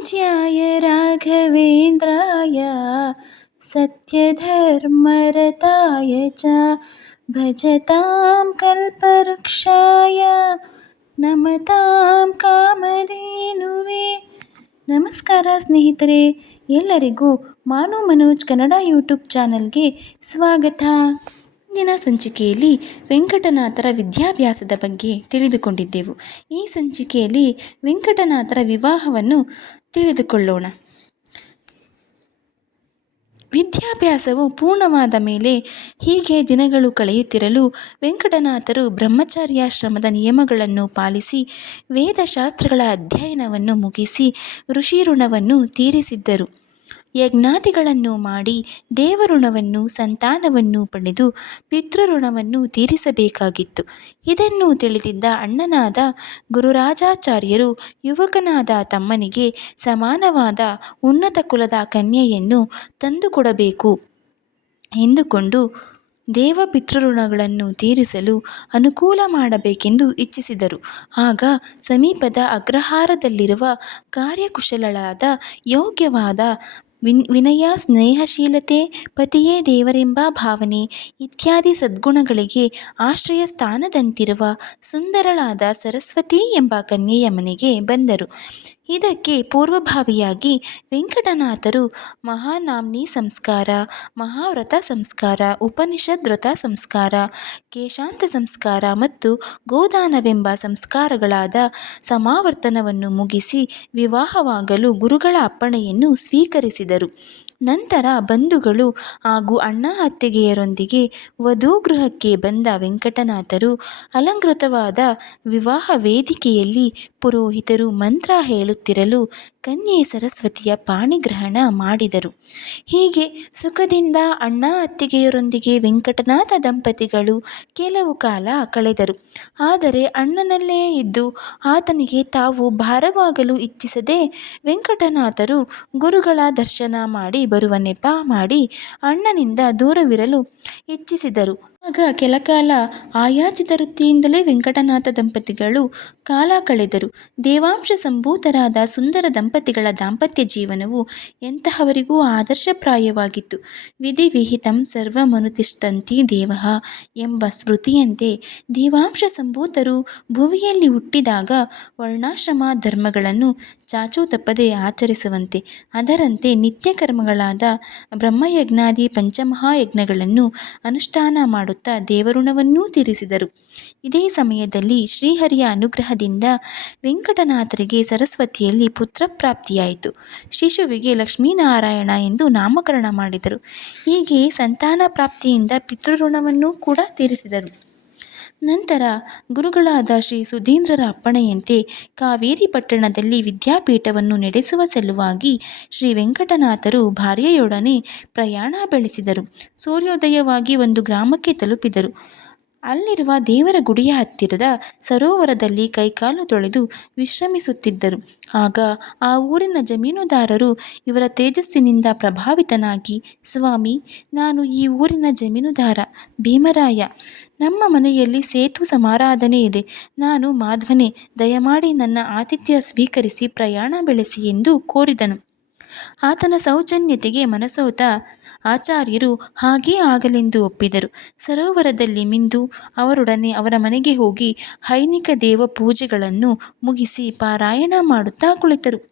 पूज्याय राघवेन्द्राय सत्यधर्मरताय च भजतां कल्पवृक्षाय ನಮತಾಂ ಕಾಮಧೇನುವೆ ನಮಸ್ಕಾರ ಸ್ನೇಹಿತರೆ ಎಲ್ಲರಿಗೂ ಮಾನು ಮನೋಜ್ ಕನ್ನಡ ಯೂಟ್ಯೂಬ್ ಚಾನಲ್ಗೆ ಸ್ವಾಗತ ಇಂದಿನ ಸಂಚಿಕೆಯಲ್ಲಿ ವೆಂಕಟನಾಥರ ವಿದ್ಯಾಭ್ಯಾಸದ ಬಗ್ಗೆ ತಿಳಿದುಕೊಂಡಿದ್ದೆವು. ಈ ಸಂಚಿಕೆಯಲ್ಲಿ ವೆಂಕಟನಾಥರ ವಿವಾಹವನ್ನು ತಿಳಿದುಕೊಳ್ಳೋಣ. ವಿದ್ಯಾಭ್ಯಾಸವು ಪೂರ್ಣವಾದ ಮೇಲೆ ಹೀಗೆ ದಿನಗಳು ಕಳೆಯುತ್ತಿರಲು ವೆಂಕಟನಾಥರು ಬ್ರಹ್ಮಚಾರ್ಯಾಶ್ರಮದ ನಿಯಮಗಳನ್ನು ಪಾಲಿಸಿ ವೇದಶಾಸ್ತ್ರಗಳ ಅಧ್ಯಯನವನ್ನು ಮುಗಿಸಿ ಋಷಿ ಋಣವನ್ನು ತೀರಿಸಿದ್ದರು. ಯಜ್ಞಾದಿಗಳನ್ನು ಮಾಡಿ ದೇವಋಣವನ್ನು, ಸಂತಾನವನ್ನು ಪಡೆದು ಪಿತೃಋಣವನ್ನು ತೀರಿಸಬೇಕಾಗಿತ್ತು. ಇದನ್ನು ತಿಳಿದಿದ್ದ ಅಣ್ಣನಾದ ಗುರುರಾಜಾಚಾರ್ಯರು ಯುವಕನಾದ ತಮ್ಮನಿಗೆ ಸಮಾನವಾದ ಉನ್ನತ ಕುಲದ ಕನ್ಯೆಯನ್ನು ತಂದುಕೊಡಬೇಕು ಎಂದುಕೊಂಡು ದೇವ ಪಿತೃಋಣಗಳನ್ನು ತೀರಿಸಲು ಅನುಕೂಲ ಮಾಡಬೇಕೆಂದು ಇಚ್ಛಿಸಿದರು. ಆಗ ಸಮೀಪದ ಅಗ್ರಹಾರದಲ್ಲಿರುವ ಕಾರ್ಯಕುಶಲಳಾದ ಯೋಗ್ಯವಾದ ವಿನ್, ವಿನಯ ಸ್ನೇಹಶೀಲತೆ ಪತಿಯೇ ದೇವರೆಂಬ ಭಾವನೆ ಇತ್ಯಾದಿ ಸದ್ಗುಣಗಳಿಗೆ ಆಶ್ರಯ ಸ್ಥಾನದಂತಿರುವ ಸುಂದರಳಾದ ಸರಸ್ವತಿ ಎಂಬ ಕನ್ಯೆಯ ಮನೆಗೆ ಬಂದರು. ಇದಕ್ಕೆ ಪೂರ್ವಭಾವಿಯಾಗಿ ವೆಂಕಟನಾಥರು ಮಹಾನಾಮ್ನಿ ಸಂಸ್ಕಾರ, ಮಹಾವ್ರತ ಸಂಸ್ಕಾರ ಉಪನಿಷದ್ ವ್ರತ ಸಂಸ್ಕಾರ, ಕೇಶಾಂತ ಸಂಸ್ಕಾರ ಮತ್ತು ಗೋದಾನವೆಂಬ ಸಂಸ್ಕಾರಗಳಾದ ಸಮಾವರ್ತನವನ್ನು ಮುಗಿಸಿ ವಿವಾಹವಾಗಲು ಗುರುಗಳ ಅಪ್ಪಣೆಯನ್ನು ಸ್ವೀಕರಿಸಿದರು. ನಂತರ ಬಂಧುಗಳು ಹಾಗೂ ಅಣ್ಣ ಅತ್ತಿಗೆಯರೊಂದಿಗೆ ವಧೂಗೃಹಕ್ಕೆ ಬಂದ ವೆಂಕಟನಾಥರು ಅಲಂಕೃತವಾದ ವಿವಾಹ ವೇದಿಕೆಯಲ್ಲಿ ಪುರೋಹಿತರು ಮಂತ್ರ ಹೇಳುತ್ತಿರಲು ಕನ್ಯೆ ಸರಸ್ವತಿಯ ಪಾಣಿಗ್ರಹಣ ಮಾಡಿದರು. ಹೀಗೆ ಸುಖದಿಂದ ಅಣ್ಣ ಅತ್ತಿಗೆಯರೊಂದಿಗೆ ವೆಂಕಟನಾಥ ದಂಪತಿಗಳು ಕೆಲವು ಕಾಲ ಕಳೆದರು. ಆದರೆ ಅಣ್ಣನಲ್ಲೇ ಇದ್ದು ಆತನಿಗೆ ತಾವು ಭಾರವಾಗಲು ಇಚ್ಛಿಸದೆ ವೆಂಕಟನಾಥರು ಗುರುಗಳ ದರ್ಶನ ಮಾಡಿ ಬರುವ ನೆಪ ಮಾಡಿ ಅಣ್ಣನಿಂದ ದೂರವಿರಲು ಇಚ್ಛಿಸಿದರು. ಆಗ ಕೆಲಕಾಲ ಆಯಾಚಿತ ವೃತ್ತಿಯಿಂದಲೇ ವೆಂಕಟನಾಥ ದಂಪತಿಗಳು ಕಾಲ ಕಳೆದರು. ದೇವಾಂಶ ಸಂಭೂತರಾದ ಸುಂದರ ದಂಪತಿಗಳ ದಾಂಪತ್ಯ ಜೀವನವು ಎಂತಹವರಿಗೂ ಆದರ್ಶಪ್ರಾಯವಾಗಿತ್ತು. ವಿಧಿವಿಹಿತಂ ಸರ್ವಮನುತಿಷ್ಠಂತಿ ದೇವಃ ಎಂಬ ಸ್ಮೃತಿಯಂತೆ ದೇವಾಂಶ ಸಂಭೂತರು ಭುವಿಯಲ್ಲಿ ಹುಟ್ಟಿದಾಗ ವರ್ಣಾಶ್ರಮ ಧರ್ಮಗಳನ್ನು ಚಾಚೂ ತಪ್ಪದೆ ಆಚರಿಸುವಂತೆ, ಅದರಂತೆ ನಿತ್ಯ ಕರ್ಮಗಳಾದ ಬ್ರಹ್ಮಯಜ್ಞಾದಿ ಪಂಚಮಹಾಯಜ್ಞಗಳನ್ನು ಅನುಷ್ಠಾನ ಮಾಡುತ್ತಾ ದೇವಋಣವನ್ನೂ ತೀರಿಸಿದರು. ಇದೇ ಸಮಯದಲ್ಲಿ ಶ್ರೀಹರಿಯ ಅನುಗ್ರಹದಿಂದ ವೆಂಕಟನಾಥರಿಗೆ ಸರಸ್ವತಿಯಲ್ಲಿ ಪುತ್ರಪ್ರಾಪ್ತಿಯಾಯಿತು ಶಿಶುವಿಗೆ ಲಕ್ಷ್ಮೀನಾರಾಯಣ ಎಂದು ನಾಮಕರಣ ಮಾಡಿದರು. ಹೀಗೆ ಸಂತಾನ ಪ್ರಾಪ್ತಿಯಿಂದ ಪಿತೃಋಣವನ್ನೂ ಕೂಡ ತೀರಿಸಿದರು. ನಂತರ ಗುರುಗಳಾದ ಶ್ರೀ ಸುಧೀಂದ್ರರ ಅಪ್ಪಣೆಯಂತೆ ಕಾವೇರಿ ಪಟ್ಟಣದಲ್ಲಿ ವಿದ್ಯಾಪೀಠವನ್ನು ನಡೆಸುವ ಸಲುವಾಗಿ ಶ್ರೀ ವೆಂಕಟನಾಥರು ಭಾರ್ಯೆಯೊಡನೆ ಪ್ರಯಾಣ ಬೆಳೆಸಿದರು. ಸೂರ್ಯೋದಯವಾಗಿ ಒಂದು ಗ್ರಾಮಕ್ಕೆ ತಲುಪಿದರು. ಅಲ್ಲಿರುವ ದೇವರ ಗುಡಿಯ ಹತ್ತಿರದ ಸರೋವರದಲ್ಲಿ ಕೈಕಾಲು ತೊಳೆದು ವಿಶ್ರಮಿಸುತ್ತಿದ್ದರು. ಆಗ ಆ ಊರಿನ ಜಮೀನುದಾರರು ಇವರ ತೇಜಸ್ಸಿನಿಂದ ಪ್ರಭಾವಿತನಾಗಿ, ಸ್ವಾಮಿ, ನಾನು ಈ ಊರಿನ ಜಮೀನುದಾರ ಭೀಮರಾಯ. ನಮ್ಮ ಮನೆಯಲ್ಲಿ ಸೇತು ಸಮಾರಾಧನೆ ಇದೆ. ನಾನು ಮಾಧ್ವನೇ, ದಯಮಾಡಿ ನನ್ನ ಆತಿಥ್ಯ ಸ್ವೀಕರಿಸಿ ಪ್ರಯಾಣ ಬೆಳೆಸಿ ಎಂದು ಕೋರಿದನು. ಆತನ ಸೌಜನ್ಯತೆಗೆ ಮನಸೋತ ಆಚಾರ್ಯರು ಹಾಗೇ ಆಗಲೆಂದು ಒಪ್ಪಿದರು. ಸರೋವರದಲ್ಲಿ ಮಿಂದು ಅವರೊಡನೆ ಅವರ ಮನೆಗೆ ಹೋಗಿ ಹೈನಿಕ ದೇವ ಪೂಜೆಗಳನ್ನು ಮುಗಿಸಿ ಪಾರಾಯಣ ಮಾಡುತ್ತಾ ಕುಳಿತರು.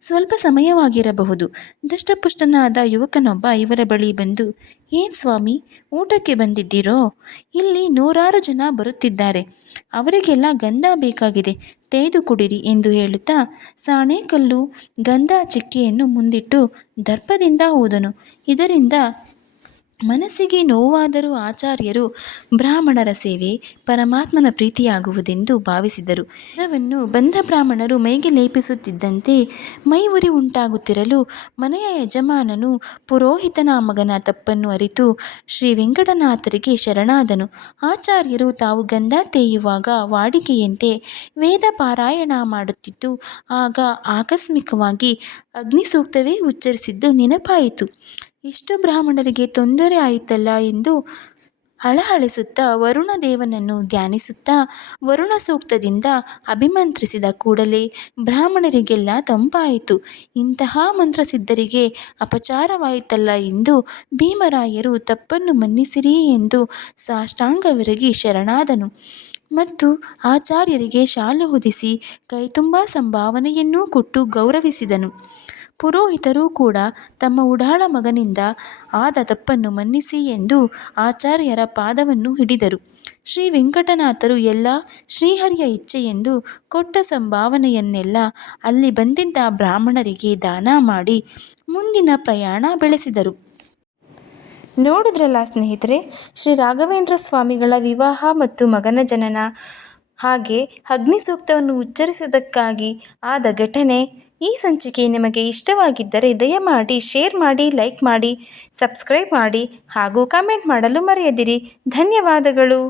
ಸ್ವಲ್ಪ ಸಮಯವಾಗಿರಬಹುದು. ದಷ್ಟಪುಷ್ಟನಾದ ಯುವಕನೊಬ್ಬ ಇವರ ಬಳಿ ಬಂದು, ಏನ್ ಸ್ವಾಮಿ, ಊಟಕ್ಕೆ ಬಂದಿದ್ದೀರೋ? ಇಲ್ಲಿ ನೂರಾರು ಜನ ಬರುತ್ತಿದ್ದಾರೆ. ಅವರಿಗೆಲ್ಲ ಗಂಧ ಬೇಕಾಗಿದೆ. ತೆಗೆದು ಕುಡಿರಿ ಎಂದು ಹೇಳುತ್ತಾ ಸಾಣೇಕಲ್ಲು ಗಂಧ ಚಿಕ್ಕೆಯನ್ನು ಮುಂದಿಟ್ಟು ದರ್ಪದಿಂದ ಹೋದನು. ಇದರಿಂದ ಮನಸ್ಸಿಗೆ ನೋವಾದರೂ ಆಚಾರ್ಯರು ಬ್ರಾಹ್ಮಣರ ಸೇವೆ ಪರಮಾತ್ಮನ ಪ್ರೀತಿಯಾಗುವುದೆಂದು ಭಾವಿಸಿದರು. ಇದನ್ನು ಬಂದ ಬ್ರಾಹ್ಮಣರು ಮೈಗೆ ಲೇಪಿಸುತ್ತಿದ್ದಂತೆ ಮೈ ಉರಿ ಉಂಟಾಗುತ್ತಿರಲು ಮನೆಯ ಯಜಮಾನನು ಪುರೋಹಿತನ ಮಗನ ತಪ್ಪನ್ನು ಅರಿತು ಶ್ರೀ ವೆಂಕಟನಾಥರಿಗೆ ಶರಣಾದನು. ಆಚಾರ್ಯರು ತಾವು ಗಂಧ ತೇಯುವಾಗ ವಾಡಿಕೆಯಂತೆ ವೇದ ಪಾರಾಯಣ ಮಾಡುತ್ತಿದ್ದು ಆಗ ಆಕಸ್ಮಿಕವಾಗಿ ಅಗ್ನಿ ಸೂಕ್ತವೇ ಉಚ್ಚರಿಸಿದ್ದು ನೆನಪಾಯಿತು. ಇಷ್ಟು ಬ್ರಾಹ್ಮಣರಿಗೆ ತೊಂದರೆ ಆಯಿತಲ್ಲ ಎಂದು ಹಳಹಳಿಸುತ್ತಾ ವರುಣದೇವನನ್ನು ಧ್ಯಾನಿಸುತ್ತಾ ವರುಣ ಸೂಕ್ತದಿಂದ ಅಭಿಮಂತ್ರಿಸಿದ ಕೂಡಲೇ ಬ್ರಾಹ್ಮಣರಿಗೆಲ್ಲ ತಂಪಾಯಿತು. ಇಂತಹ ಮಂತ್ರಸಿದ್ಧರಿಗೆ ಅಪಚಾರವಾಯಿತಲ್ಲ ಎಂದು ಭೀಮರಾಯರು ತಪ್ಪನ್ನು ಮನ್ನಿಸಿರಿ ಎಂದು ಸಾಷ್ಟಾಂಗವೆರಗಿ ಶರಣಾದನು. ಮತ್ತು ಆಚಾರ್ಯರಿಗೆ ಶಾಲು ಹೊದಿಸಿ ಕೈತುಂಬ ಸಂಭಾವನೆಯನ್ನೂ ಕೊಟ್ಟು ಗೌರವಿಸಿದನು. ಪುರೋಹಿತರೂ ಕೂಡ ತಮ್ಮ ಉಡಾಳ ಮಗನಿಂದ ಆದ ತಪ್ಪನ್ನು ಮನ್ನಿಸಿ ಎಂದು ಆಚಾರ್ಯರ ಪಾದವನ್ನು ಹಿಡಿದರು. ಶ್ರೀ ವೆಂಕಟನಾಥರು ಎಲ್ಲ ಶ್ರೀಹರಿಯ ಇಚ್ಛೆಯೆಂದು ಕೊಟ್ಟ ಸಂಭಾವನೆಯನ್ನೆಲ್ಲ ಅಲ್ಲಿ ಬಂದಿದ್ದ ಬ್ರಾಹ್ಮಣರಿಗೆ ದಾನ ಮಾಡಿ ಮುಂದಿನ ಪ್ರಯಾಣ ಬೆಳೆಸಿದರು. ನೋಡಿದ್ರಲ್ಲ ಸ್ನೇಹಿತರೆ, ಶ್ರೀ ರಾಘವೇಂದ್ರ ಸ್ವಾಮಿಗಳ ವಿವಾಹ ಮತ್ತು ಮಗನ ಜನನ ಹಾಗೆ ಅಗ್ನಿ ಸೂಕ್ತವನ್ನು ಉಚ್ಚರಿಸಿದ್ದಕ್ಕಾಗಿ ಆದ ಘಟನೆ ಈ ಸಂಚಿಕೆ ನಿಮಗೆ ಇಷ್ಟವಾಗಿದ್ದರೆ ದಯಮಾಡಿ ಶೇರ್ ಮಾಡಿ, ಲೈಕ್ ಮಾಡಿ, ಸಬ್ಸ್ಕ್ರೈಬ್ ಮಾಡಿ ಹಾಗೂ ಕಮೆಂಟ್ ಮಾಡಲು ಮರೆಯದಿರಿ. ಧನ್ಯವಾದಗಳು.